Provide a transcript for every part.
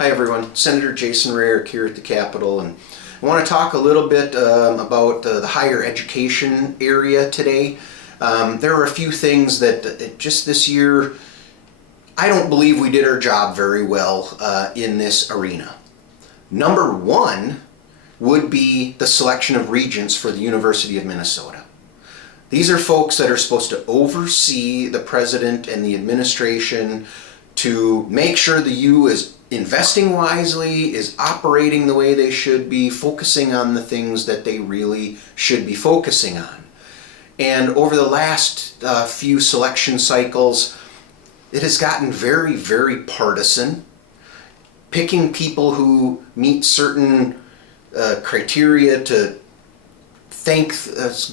Hi everyone, Senator Jason Rarick here at the Capitol, and I want to talk a little bit about the higher education area today. There are a few things that just this year I don't believe we did our job very well in this arena. Number one would be the selection of regents for the University of Minnesota. These are folks that are supposed to oversee the president and the administration to make sure the U is investing wisely, is operating the way they should be, focusing on the things that they really should be focusing on. And over the last few selection cycles, it has gotten very, very partisan, picking people who meet certain criteria to thank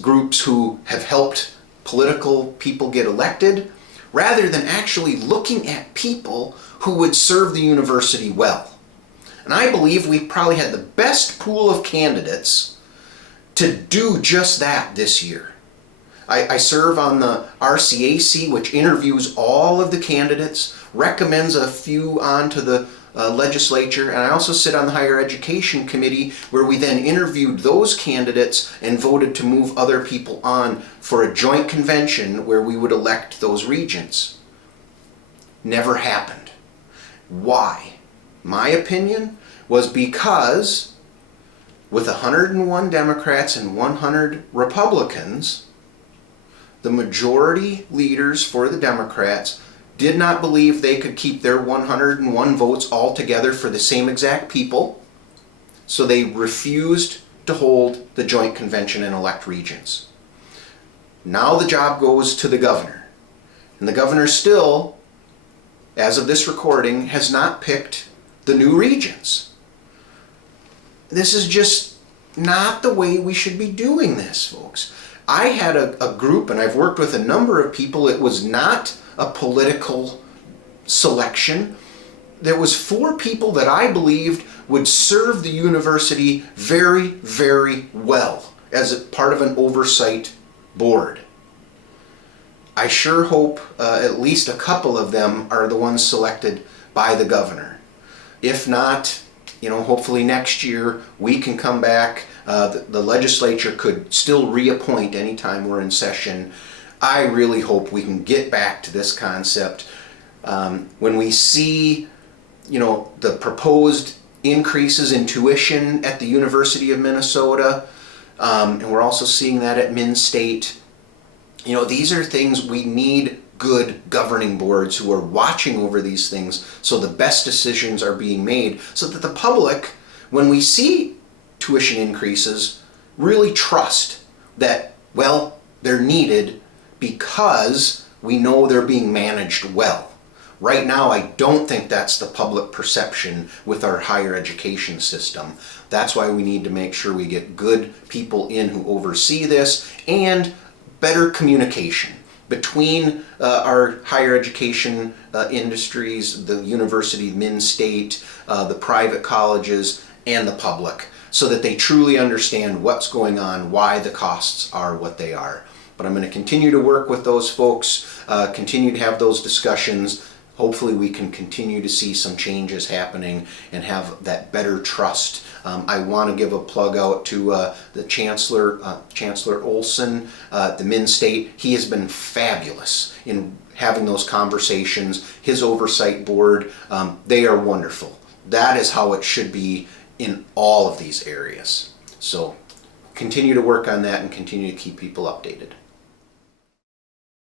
groups who have helped political people get elected, rather than actually looking at people who would serve the university well. And I believe we probably had the best pool of candidates to do just that this year. I serve on the RCAC, which interviews all of the candidates, recommends a few onto the legislature, and I also sit on the Higher Education Committee, where we then interviewed those candidates and voted to move other people on for a joint convention where we would elect those regents. Never happened. Why? My opinion was because with 101 Democrats and 100 Republicans, the majority leaders for the Democrats did not believe they could keep their 101 votes all together for the same exact people, so they refused to hold the joint convention and elect regents. Now the job goes to the governor, and the governor still, as of this recording, has not picked the new regents. This is just not the way we should be doing this, folks. I had a group, and I've worked with a number of people. It was not a political selection. There was 4 people that I believed would serve the university very, very well as a part of an oversight board. I sure hope at least a couple of them are the ones selected by the governor. If not, hopefully next year we can come back. The legislature could still reappoint anytime we're in session. I really hope we can get back to this concept. When we see, the proposed increases in tuition at the University of Minnesota, and we're also seeing that at Min State, these are things we need. Good governing boards who are watching over these things so the best decisions are being made, so that the public, when we see tuition increases, really trust that, they're needed because we know they're being managed well. Right now, I don't think that's the public perception with our higher education system. That's why we need to make sure we get good people in who oversee this, and better communication between our higher education industries, the University of Min State, the private colleges, and the public, so that they truly understand what's going on, why the costs are what they are. But I'm going to continue to work with those folks, continue to have those discussions. Hopefully we can continue to see some changes happening and have that better trust. I want to give a plug out to the Chancellor Olson, the Min State. He has been fabulous in having those conversations. His oversight board, they are wonderful. That is how it should be in all of these areas. So continue to work on that and continue to keep people updated.